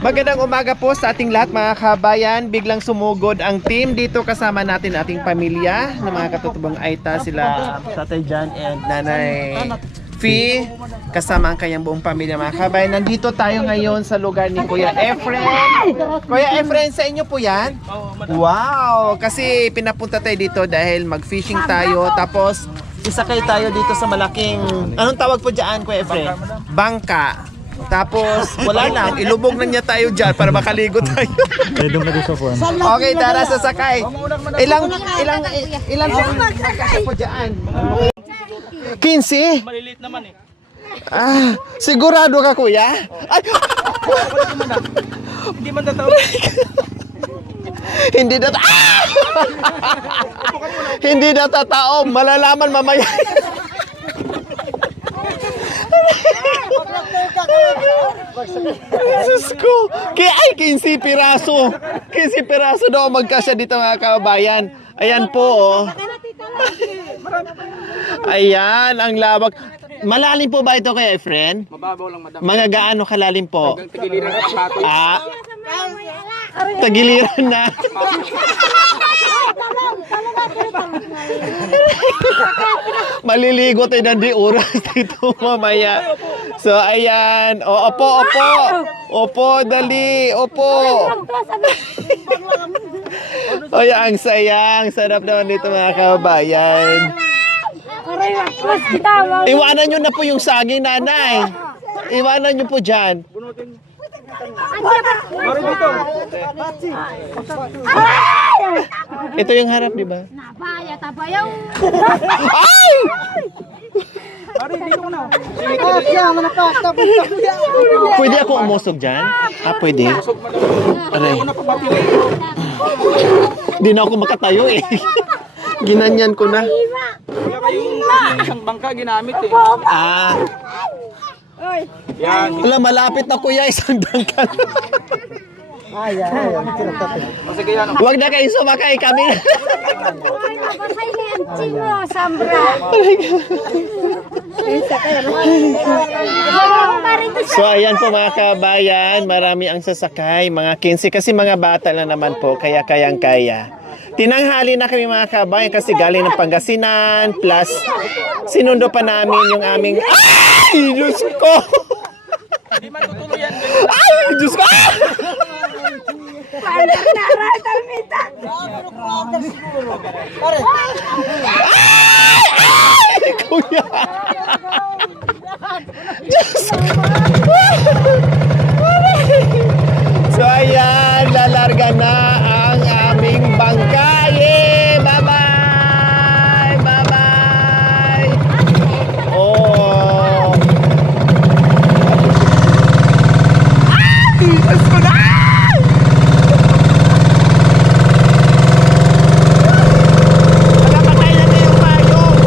Magandang umaga po sa ating lahat mga kabayan. Biglang sumugod ang team dito, kasama natin ating pamilya na mga katutubong Aita, sila Tatay Jan and Nanay Fee, kasama ang kanyang buong pamilya mga kabayan. Nandito tayo ngayon sa lugar ni Kuya Efren. Kuya Efren, sa inyo po yan? Wow! Kasi pinapunta tayo dito dahil mag-fishing tayo, tapos isakay tayo dito sa malaking, anong tawag po dyan Kuya Efren? Bangka. Tapos wala na, ilubog na niya tayo dyan para makaligo tayo. Okay, tara, sasakay. Ilang po dyan? 15? Maliliit naman eh. Ah, sigurado ka kuya? Ay! Hindi man tatawag. Hindi na hindi na tataom, malalaman mamaya. Jesus ko! Kaya ay 15 piraso. 15 piraso daw magkasya dito mga kabayan. Ayan po oh. Ayan ang lawak. Malalim po ba ito kaya, friend? Mababaw lang, madam. Mga gaano kalalim po? Tigiliran sa pato. Ah, tagiliran na. Maliligo tayo ng di oras dito mamaya. So ayan, opo, dali, opo. Ay, ang sayang, sarap naman dito mga kabayan. Iwanan nyo na po yung saging, nanay. Iwanan nyo po dyan. Ito yung harap, di ba? Ay! Pwede ako umusog dyan? Ah, pwede. Aray. Di na ako makatayo eh. Ginanyan ko na. Wala kayong isang bangka ginamit eh. Ah. Yan. Wala, malapit na kuya, isang bangka. O sige yan. Huwag na kayo sumakay kami. So ayan po mga kabayan, marami ang sasakay, mga 15 kasi mga bata lang naman po, kaya kayang-kaya. Tinanghali na kami mga kabayan kasi galing ng Pangasinan, plus sinundo pa namin yung aming, ay, Diyos ko! Hindi man tutuloy yan. Ay, Diyos ko! Ay, kuya! Diyos ko! So ayan, lalarga na ang aming bangkaye. Bye-bye! Bye-bye! Oh! Ay! Diyos ko na! Patay na yung payong!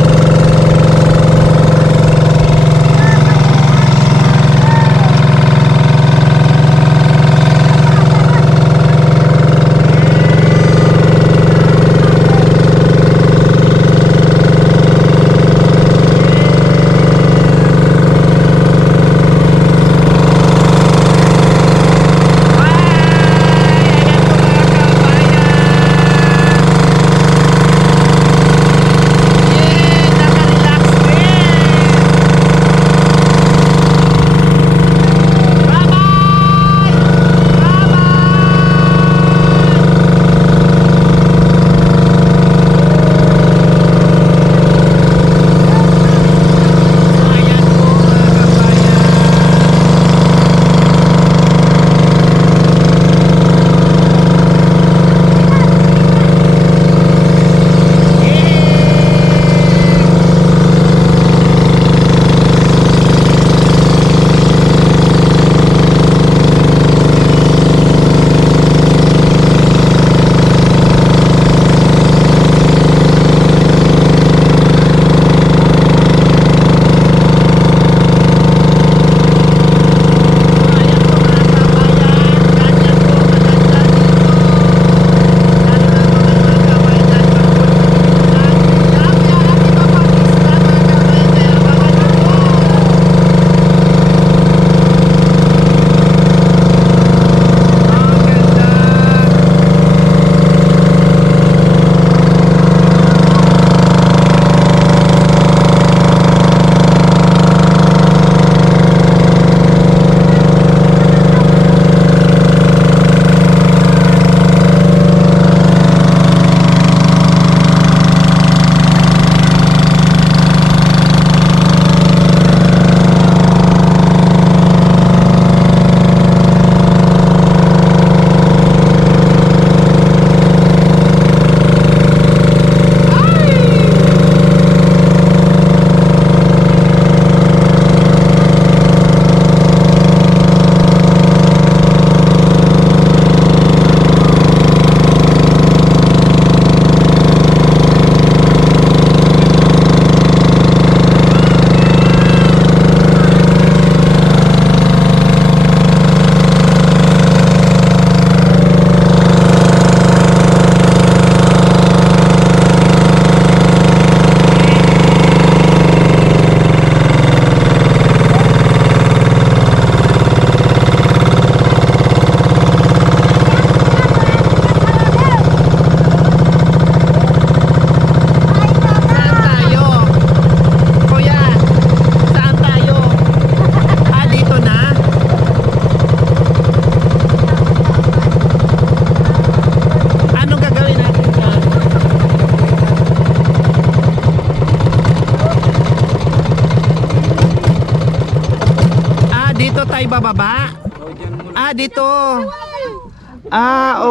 Dito.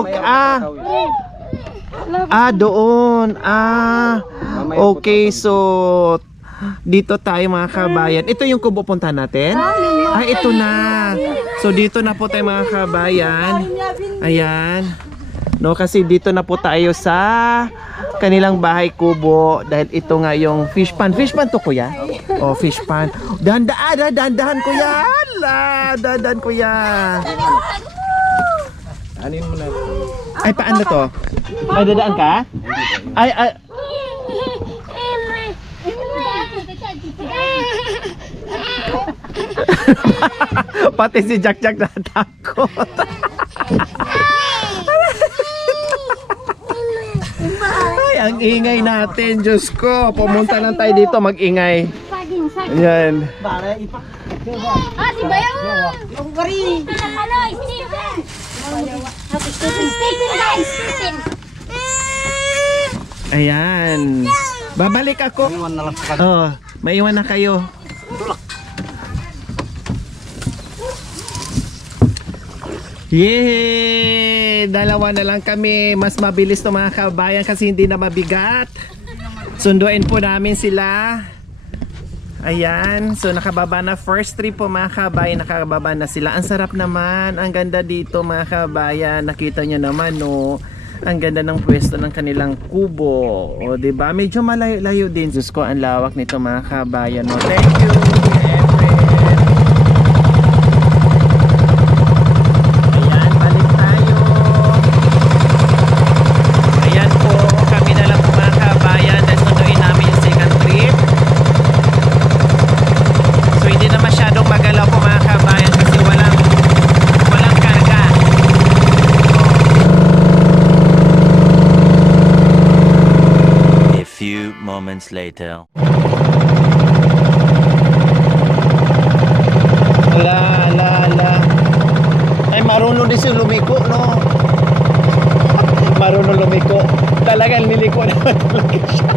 Okay. Doon. Okay, so dito tayo mga kabayan. Ito yung kubo punta natin? Ito na. So dito na po tayo mga kabayan. Ayan. No, kasi dito na po tayo sa kanilang bahay kubo dahil ito nga yung fish pan. Fish pan to, kuya? Oh, fish pan. Dahan-dahan kuya. Dahan-dahan kuya. Anin mo na. Ay, paano to? Ay, dadaan ka? Ay. Pati si Jack natakot. Ay, ang ingay natin, Diyos ko. Pumunta lang tayo dito, mag-ingay. Ayan. Si Bayang! Yung bari! Ano, Steven! Steven guys! Steven! Ayan. Babalik ako. Iwan na lang sa Oh, maiwan na kayo. Yay! Dalawa na lang kami. Mas mabilis to mga kabayan kasi hindi na mabigat. Sunduin po namin sila. Ayan. So nakababa na. First trip po mga kabayan. Nakababa na sila. Ang sarap naman. Ang ganda dito mga kabayan. Nakita nyo naman no. Ang ganda ng pwesto ng kanilang kubo. O diba? Medyo malayo-layo din. Diyos ko, ang lawak nito mga kabayan. No? Thank you, Efren. Ayan, balik tayo. Ayan po, kami na lang po mga kabayan. Dahil sunduin namin yung second trip. So hindi na masyadong magalaw po mga kabayan kasi walang karga. A few moments later. Ala. Ay, marunong din siya lumiko, no? Marunong lumiko. Talagang liliko naman talaga siya.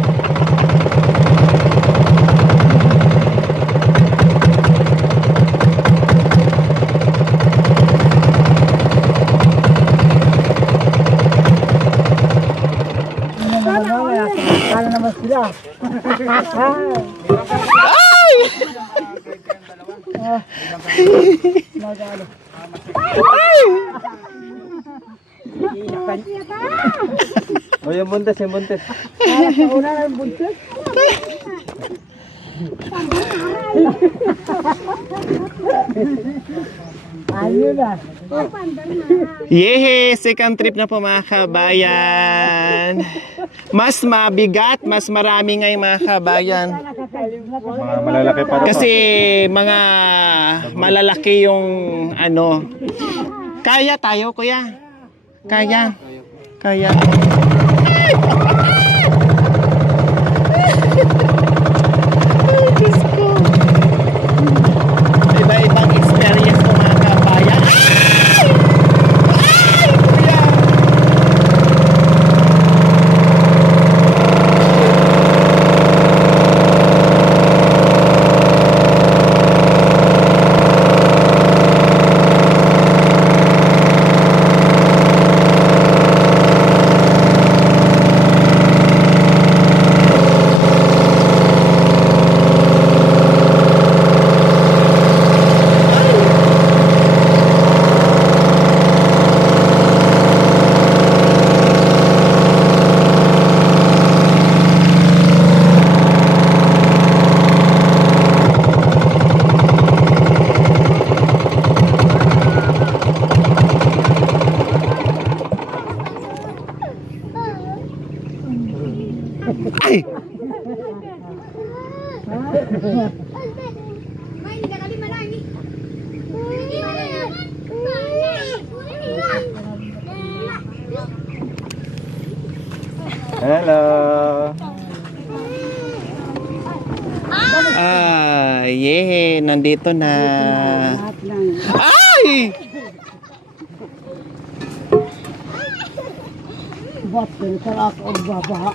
Kala naman sila. O yung buntes, yung buntes. Una na yung buntis. Ayun na. Yehe! Second trip na po mga kabayan. Mas mabigat, mas marami ngayong mga kabayan. Mga malalaki pa rin. Kasi mga malalaki yung ano. Kaya tayo, kuya. Kaya. Ay, Diyos ko. Iba-ibang experience ko mga kabayan. Ay! Kuya! Ay! Hello. Yeah, nandito na. Ay! Ba't sarap o babaha?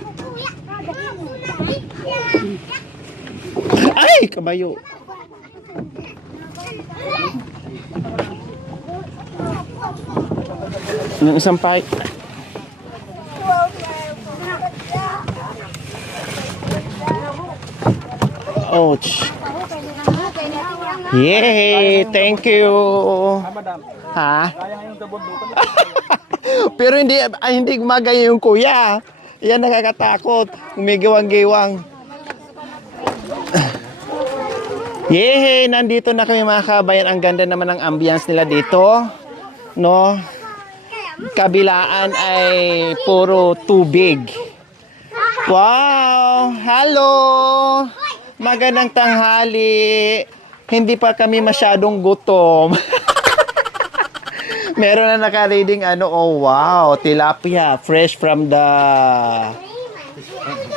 Ay, kabayo. Yung isang pipe. Ouch. Yay! Thank you. Ha? Pero hindi gumagaya yung kuya. Yan nakakatakot. Umigiwang-giwang. Yay! Nandito na kami mga kabayan. Ang ganda naman ng ambience nila dito. No? Kabilaan ay puro tubig. Wow! Hello! Magandang tanghali. Hindi pa kami masyadong gutom. Meron na naka-reading oh wow, tilapia, fresh from the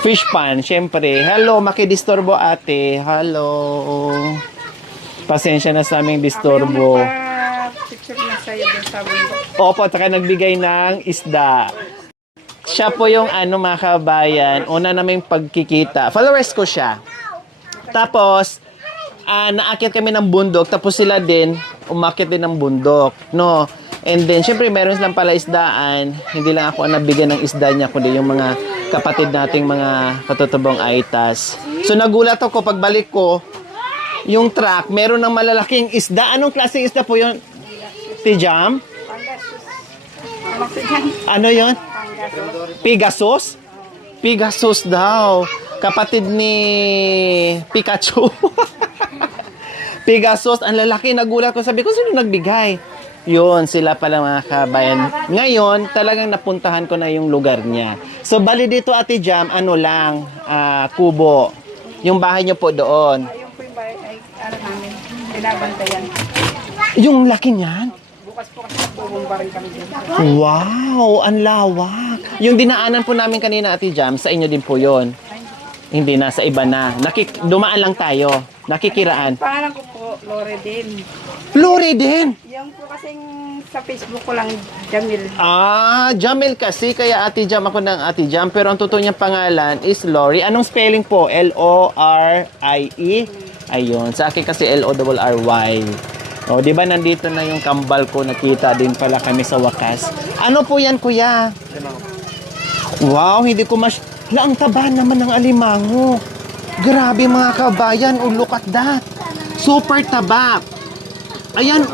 fish pan, syempre. Hello, makidisturbo ate. Hello. Pasensya na sa aming disturbo. Picture na sa'yo dun sa bundok. Opo, taka nagbigay ng isda. Siya po yung mga kabayan, una naming pagkikita. Followers ko siya. Tapos, naakyat kami ng bundok, tapos sila din, umakyat din ng bundok. No? And then, syempre, meron silang pala isdaan. Hindi lang ako ang nabigyan ng isda niya, kundi yung mga kapatid nating mga katutubong aitas. So, nagulat ako, pagbalik ko, yung truck, meron ng malalaking isda. Anong klaseng isda po yun? Tijam? Ano yun? Pegasus? Pegasus daw. Kapatid ni Pikachu. Pegasus, ang lalaki. Nagulat ko. Sabi ko, sino nagbigay? Yun, sila pala mga kabayan. Ngayon, talagang napuntahan ko na yung lugar niya. So, bali dito, Ate Jam, kubo. Yung bahay niyo po doon. Ayun po yung bahay, ay namin, binabantayan. Yung laki niyan? Bukas po kasi nagbubumba rin kami dito. Wow, ang lawak. Yung dinaanan po namin kanina, Ate Jam, sa inyo din po yon. Hindi na, sa iba na. Dumaan lang tayo. Nakikiraan. Pangalan ko po, Lore din. Lori din! Yung po kasing sa Facebook ko lang, Jamil. Jamil kasi. Kaya Ate Jam ako ng Ate Jam. Pero ang totoo niyang pangalan is Lori. Anong spelling po? L-O-R-I-E? Ayun. Sa akin kasi L-O-R-R-Y. O, di ba nandito na yung kambal ko. Nakita din pala kami sa wakas. Ano po yan, kuya? Wow, hindi ko ang taba naman ng alimango. Grabe mga kabayan. Oh, look at that. Super taba. Ayan,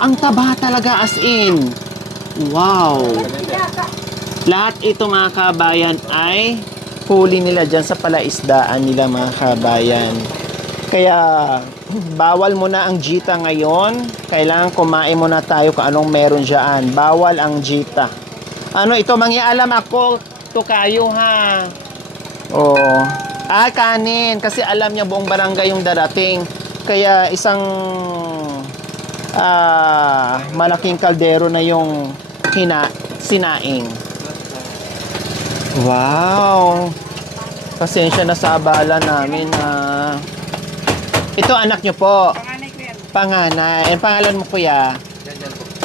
ang taba talaga as in. Wow. Lahat ito mga kabayan ay huli nila dyan sa palaisdaan nila mga kabayan. Kaya bawal muna ang jita ngayon. Kailangan kumain muna tayo kung anong meron dyan. Bawal ang jita. Ito mangialam ako. Tukayo ha. Kanin. Kasi alam niya buong barangay yung darating. Kaya isang malaking kaldero na yung sinaing. Wow. Pasensya na sa abala namin. Ito anak niyo po. Panganay ko yan. Panganay. Ang pangalan mo kuya?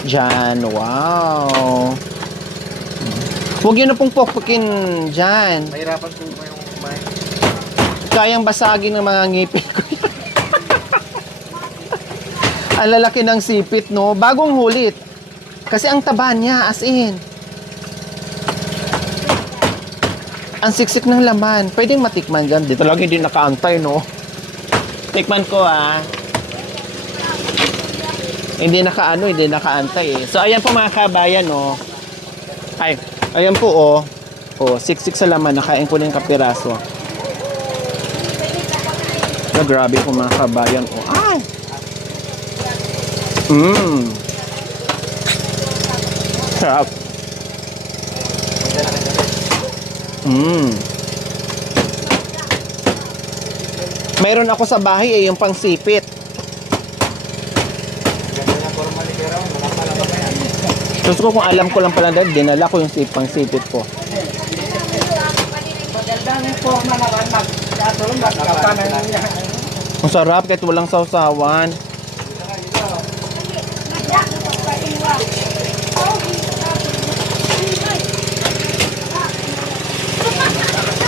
Jan. Wow. Huwag yun na pong pokpokin dyan. Mahirapan po yung kumain. Kayang basagin ng mga ngipin ko. Ang lalaki ng sipit, no? Bagong hulit. Kasi ang taba niya, as in. Ang siksik ng laman. Pwedeng matikman dyan. Dito lang hindi nakaantay, no? Tikman ko, Hindi nakaantay, eh. So, ayan po mga kabayan, no? Ayan po, siksik sa laman. Nakain ko na yung kapiraso. Grabe po mga kabayan, Ay! Sarap. Mayroon ako sa bahay, yung pangsipit. Gusto ko kung alam ko lang pala dahil dinala ko yung pangsipit ko. Magandang po naman, magkatulong, magkapanan niya. Ang sarap kahit walang sausawan.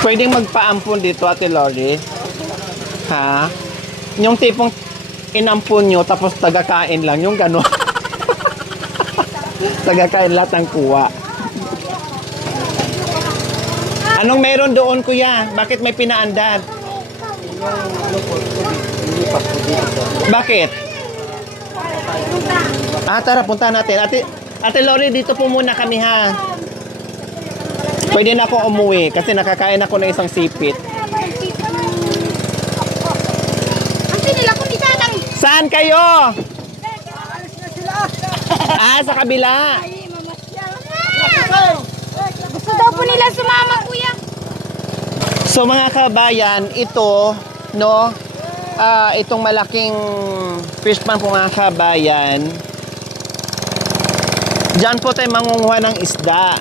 Pwedeng magpaampon dito, Ate Lori. Ha? Yung tipong inampon nyo tapos tagakain lang, yung gano'n. Sagakain lahat ng kuwa. Anong meron doon, kuya? Bakit may pinaandar? Bakit? Tara, punta natin. Ate Lori, dito po muna kami ha. Pwede na ako umuwi kasi nakakain ako ng isang sipit. Saan kayo? Sa kabila. Gusto daw po nila sumama, kuya. So mga kabayan, ito, no, itong malaking fish pan po mga kabayan, dyan po tayo mangunguha ng isda.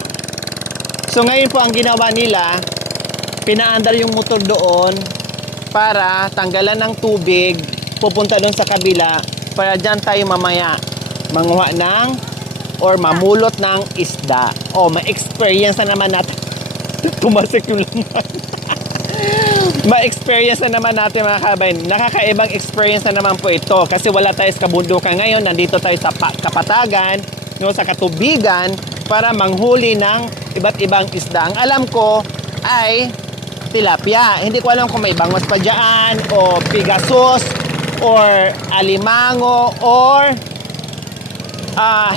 So ngayon po ang ginawa nila, pinaandar yung motor doon para tanggalan ng tubig, pupunta doon sa kabila, para dyan tayo mamaya manguha ng or mamulot ng isda. Ma-experience na naman natin. Tumasik yung laman. Ma-experience na naman natin mga kabayan. Nakakaibang experience na naman po ito kasi wala tayo sa kabundukan ngayon. Nandito tayo sa kapatagan, no, sa katubigan para manghuli ng iba't ibang isda. Ang alam ko ay tilapia. Hindi ko alam kung may bangos pa dyan o pigasus or alimango or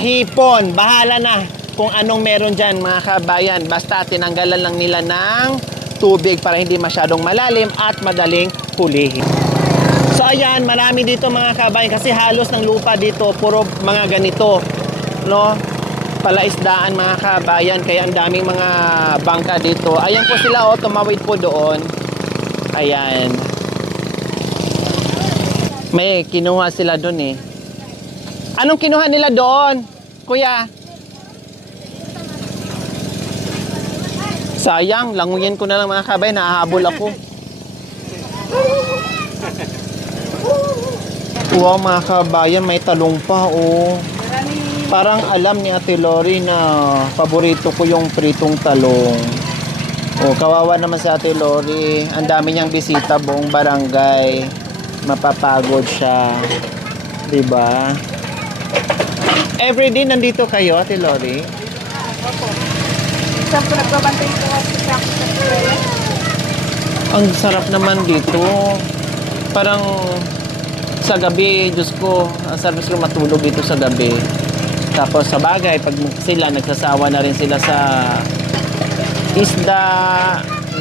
hipon. Bahala na kung anong meron dyan mga kabayan. Basta tinanggalan lang nila ng tubig para hindi masyadong malalim at madaling hulihin. So ayan, marami dito mga kabayan kasi halos ng lupa dito puro mga ganito, no? Palaisdaan mga kabayan, kaya ang daming mga bangka dito. Ayan po sila, tumawid po doon. Ayan. May kinuha sila doon eh. Anong kinuha nila doon, kuya? Sayang, languyin ko na lang mga kabay, nahahabol ako. Wow mga kabayan, may talong pa oh. Parang alam ni Ate Lori na paborito ko yung pritong talong. Kawawa naman sa Ate Lori. Ang dami niyang bisita buong barangay. Mapapagod siya. Diba? Everyday nandito kayo, Ate Lori? Opo. Isang po nagbabantay ko sa eskwela. Ang sarap naman dito. Parang sa gabi, Diyos ko, ang sarap ko matulog dito sa gabi. Tapos sa bagay, pag sila, nagsasawa na rin sila sa isda,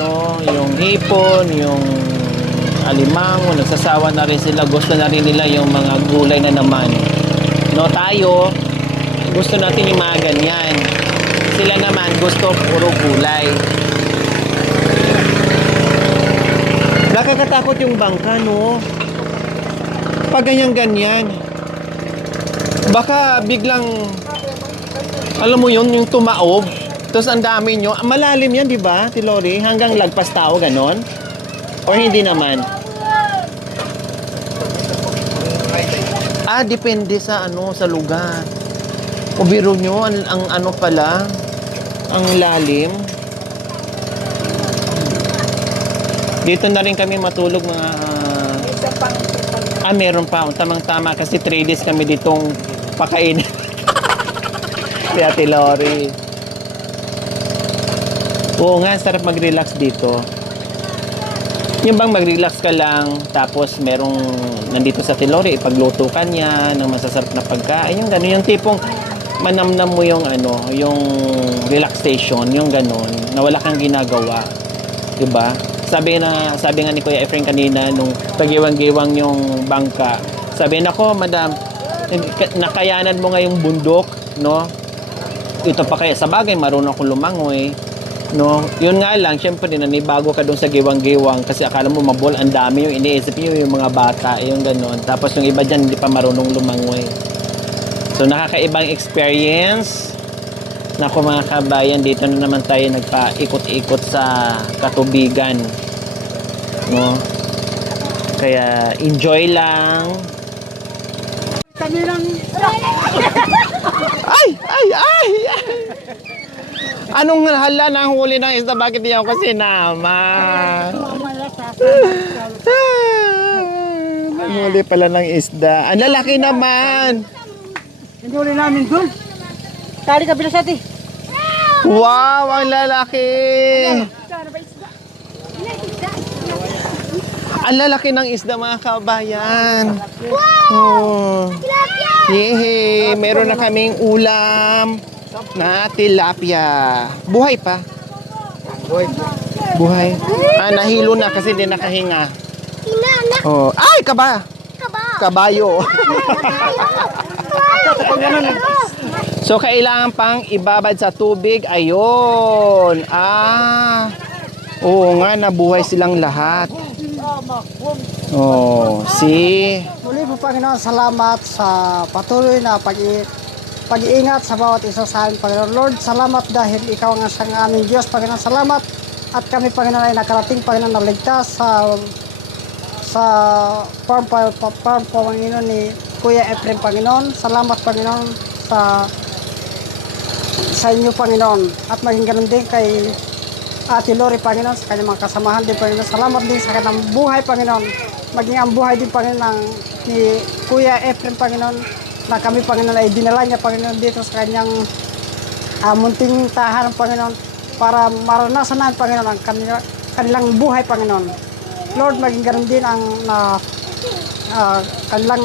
no? Yung hipon, yung alimango, nagsasawa na rin sila. Gusto na rin nila yung mga gulay na naman. No, tayo, gusto natin yung mga ganyan. Sila naman, gusto puro gulay. Nakakatakot yung bangka, no? Pag ganyan-ganyan. Baka biglang, alam mo yun, yung tumaob. Tapos ang dami nyo. Malalim yan, di ba, Tilori? Hanggang lagpas tao, ganon? Or hindi naman? Depende sa ano, sa lugar. O biro nyo, ang ano pala, ang lalim. Dito na rin kami matulog mga... meron pa. Tamang-tama kasi 3 days kami ditong pakain. Si Ate Lori. Oo nga, sarap mag-relax dito. Yung bang mag-relax ka lang, tapos merong nandito sa Ate Lori, ipagluto ka niya ng masasarap na pagkain. Yung gano'n, yung tipong manamnam mo yung ano, yung relaxation, yung gano'n, na wala kang ginagawa. Diba? Sabi nga ni Kuya Efren kanina nung pagiwang-giwang yung bangka. Sabi na ko, madam, nakayanan mo nga yung bundok, no? Ito pa kaya sa bagay, marunong akong lumangoy, no? Yun nga lang, syempre nanibago ka doon sa giwang-giwang kasi akala mo mabol, ang dami yung iniisip nyo yung mga bata, yung gano'n. Tapos yung iba dyan, hindi pa marunong lumangoy. So nakakaibang experience. Naku mga kabayan, dito na naman tayo nagpa-ikot-ikot sa katubigan, no? Kaya enjoy lang. Kami lang. Ay! Anong hala na huli ng isda? Bakit di ako sinama? Huli pala ng isda. Ang lalaki naman. Hindi namin doon. Tali ka bilas ati. Wow, ang lalaki! Ang lalaki ng isda mga kabayan. Wow! Yehe! Meron na kaming ulam na tilapia. Buhay pa? Buhay. Nahilo na kasi hindi nakahinga. Oh. Ay, kabayo. So, kailangan pang ibabad sa tubig. Ayun. Oo nga, nabuhay silang lahat. Oh, see? Muli po Panginoon, salamat sa patuloy na pag-iingat sa bawat isa sa amin, Panginoon. Lord, salamat dahil ikaw ang isang aming Diyos, Panginoon. Salamat at kami, Panginoon, ay nakarating, Panginoon, na ligtas sa farm, Panginoon, ni Kuya Efrem, Panginoon. Salamat, Panginoon, sa inyo, Panginoon. At maging ganun din kay Ate Lori, Panginoon, sa kanyang mga kasamahan din, Panginoon. Salamat din sa kanyang buhay, Panginoon. Maging ang buhay din, Panginoon, ni Kuya Efrem, Panginoon, na kami, Panginoon, ay dinala niya, Panginoon, dito sa kanyang munting tahanan, Panginoon, para maranasan namin, Panginoon, ang kanilang buhay, Panginoon. Lord, maging ganun din ang kanilang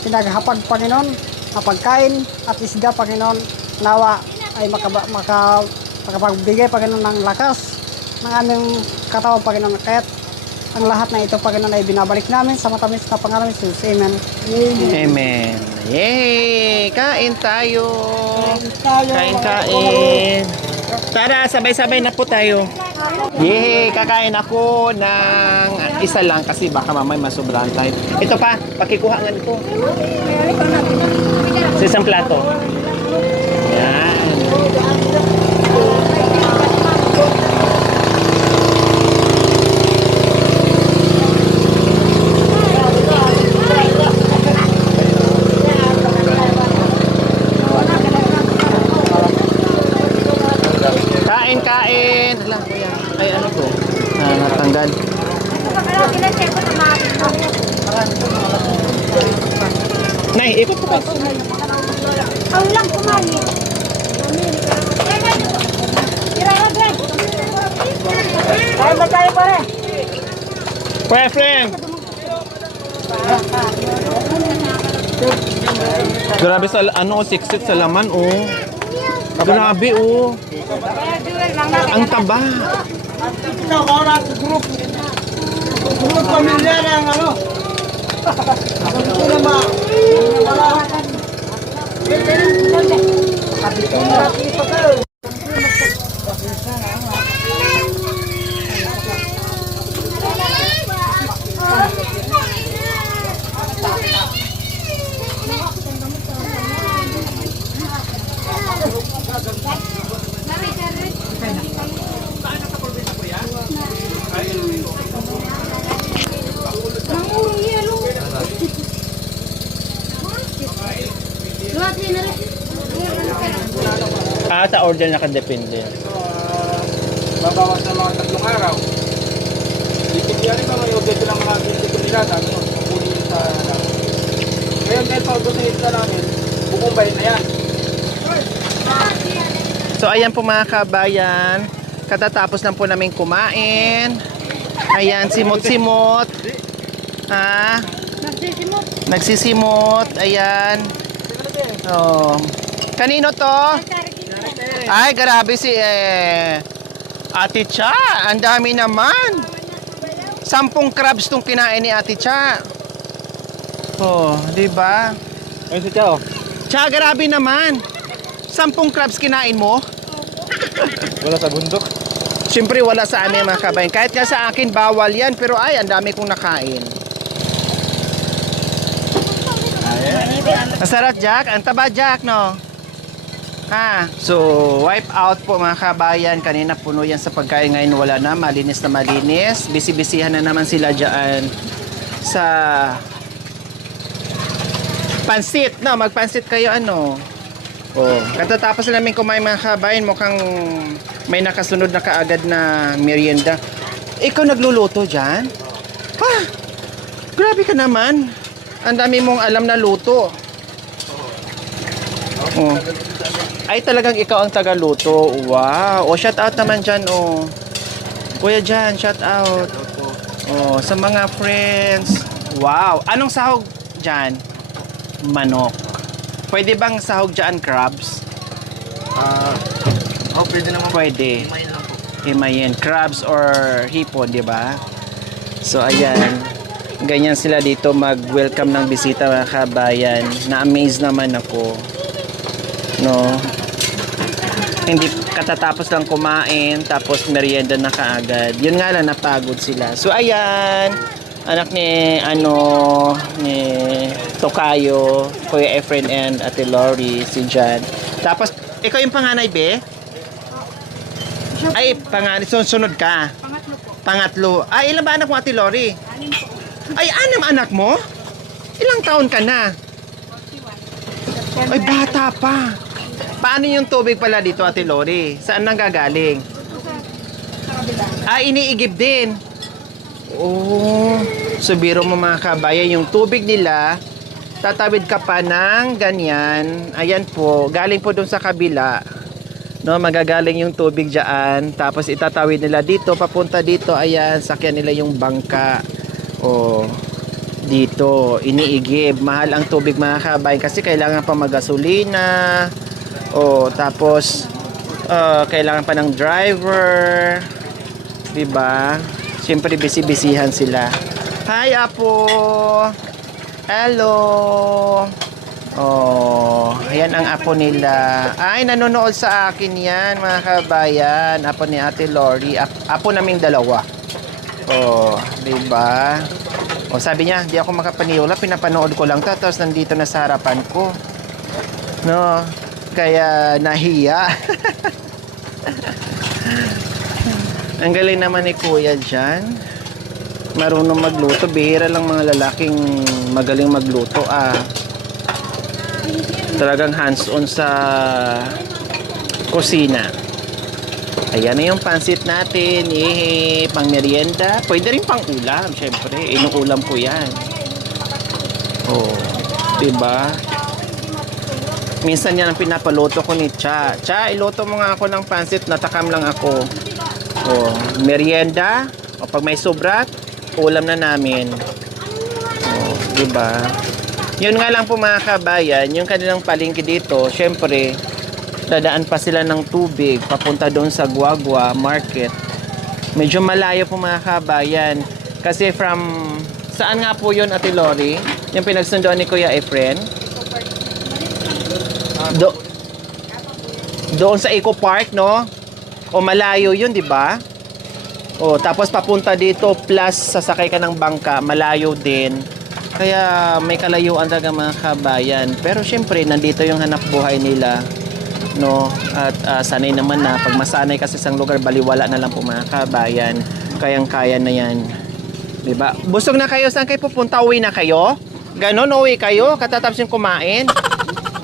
pinaghapag, Panginoon, na pagkain at isda, Panginoon, nawa ay makapagbigay, Panginoon, ng lakas ng aming katawan, Panginoon. Kaya't ang lahat na ito, Panginoon, ay binabalik namin sa matamis na pangalan ni Jesus. Amen. Amen. Yay! Kain tayo. Kain. Tara, sabay-sabay na po tayo. Yay! Kakain ako ng isa lang kasi baka mamay masobrahan tayo. Ito pa, pakikuhaan ko. Sa isang plato. Yan. Kain. Hala, kuya. Ay, ano to? Natanggal. Nay, ikot ko pa. Ang lang kumani. Tayo ba tayo, pare? Kuya friend. Grabe sa siksik sa laman, oh. Grabe, oh. Ang taba. Ikaw, kaura sa group. Group pamilya ng ano. Ito na ma. Sa order nakadepende. Babawas na mga 3 araw. Dito yan rin mga order ko ng mga dito nila. Kunin sa ngayon dahil pag doon sa isla namin, bukumbay na yan. So ayan po mga kabayan, katatapos lang po namin kumain. Ayan, simot-simot. Nagsisimot. Ayan. Oh. Kanino to? Ay, grabe si Ate Cha. Ang dami naman. 10 crabs tong kinain ni Ate Cha. Oh, di ba? Ayun si Chao. Cha, grabe naman. 10 crabs kinain mo? Wala sa bundok. Siyempre wala sa amin mga kabayan. Kahit nga sa akin bawal yan, pero ay, ang dami kong nakain. Masarap, Jack. Ang taba, Jack, no? So, wipe out po mga kabayan. Kanina puno yan sa pagkain. Ngayon wala na. Malinis na malinis. Bisi-bisihan na naman sila dyan sa pansit. No, magpansit kayo ano. Oh, katatapos na namin kumain mga kabayan. Mukhang may nakasunod na kaagad na merienda. Ikaw nagluluto dyan? Grabe ka naman. Ang dami mong alam na luto. Oh. Ay, talagang ikaw ang tagaluto. Wow. O, shout out naman dyan, oh. Kuya Jan, shout out. Oh, sa mga friends. Wow. Anong sahog dyan? Manok. Pwede bang sahog dyan, crabs? Pwede naman. Pwede. Himayin lang po. Himayin. Crabs or hipon, di ba? So, ayan. Ganyan sila dito mag-welcome ng bisita, mga kabayan. Na-amaze naman ako. No? Hindi katatapos lang kumain, tapos merienda na kaagad. Yun nga lang, napagod sila. So, ayan. Anak ni, ni Tokayo, Kuya Efren and Ate Lori, si Jan. Tapos, ikaw yung panganay, be? Ay, panganay. Sunod ka. Pangatlo po. Pangatlo. Ay, ilan ba anak mo, Ate Lori? 6 po. Ay, 6 anak mo? Ilang taon ka na? 41. Ay, bata pa. Paano yung tubig pala dito, Ate Lori? Saan nang gagaling? Sa kabila. Ah, iniigib din. Oh, so biro mo mga kabayan, yung tubig nila, tatawid ka pa ng ganyan. Ayan po, galing po dun sa kabila. No, magagaling yung tubig diyan, tapos itatawid nila dito, papunta dito. Ayan, sakyan nila yung bangka. Oh, dito, iniigib. Mahal ang tubig mga kabayan kasi kailangan pa magasolina. Oh, tapos kailangan pa ng driver. 'Di ba? Siyempre busy-busyhan sila. Hi, Apo. Hello. Oh, ayan ang apo nila. Ay, nanonood sa akin yan, mga kabayan. Apo ni Ate Lori. Apo naming dalawa. Oh, diba? Oh, sabi niya, di ako makapaniwala. Pinapanood ko lang to. Tapos nandito na sa harapan ko. No? Kaya nahiya. Ang galing naman ni Kuya dyan. Marunong magluto. Bihira lang mga lalaking magaling magluto. Talagang hands-on sa kusina. Ayan na yung pansit natin. Pang merienda. Pwede rin pang ulam, syempre. Inuulam po yan. Oh, diba? Minsan yan ang pinapaluto ko ni Cha. Cha, iluto mo nga ako ng pansit. Natakam lang ako. Oh, merienda. O pag may sobra, ulam na namin. Oh, diba? Yun nga lang po mga kabayan, yung kanilang palengke dito, syempre, dadaan pa sila ng tubig papunta doon sa Guagua Market. Medyo malayo po mga kabayan. Kasi from, saan nga po yun, Ate Lori? Yung pinagsundoan ni Kuya Efren? Doon sa Eco Park, no? O malayo yun, di ba? O, tapos papunta dito, plus sasakay ka ng bangka, malayo din. Kaya may kalayuan talaga mga kabayan. Pero syempre, nandito yung hanap buhay nila. No? At sanay naman na. Pag masanay kasi sa isang lugar, baliwala na lang po mga kabayan. Kayang-kaya na yan. Diba? Busog na kayo? Saan kayo pupunta? Uwi na kayo? Ganon, uwi kayo? Katatapos yung kumain?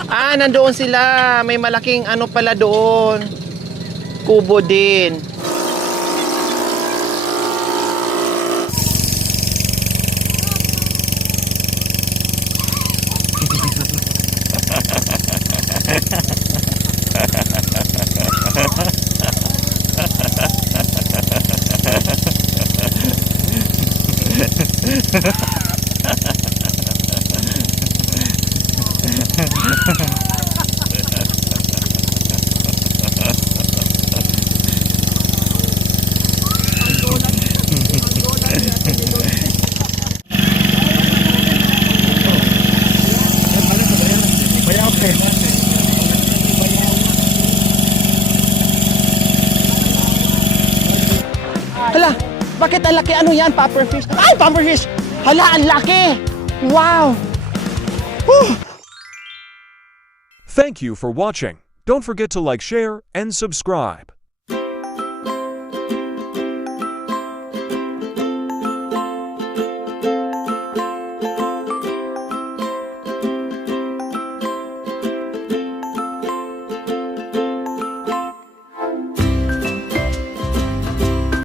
Nandoon sila. May malaking ano pala doon. Kubo din. Hala, bakit ang laki? Ano yan? Pufferfish? Ay, pufferfish! Hala, ang laki! Wow! Whew! Thank you for watching. Don't forget to like, share, and subscribe.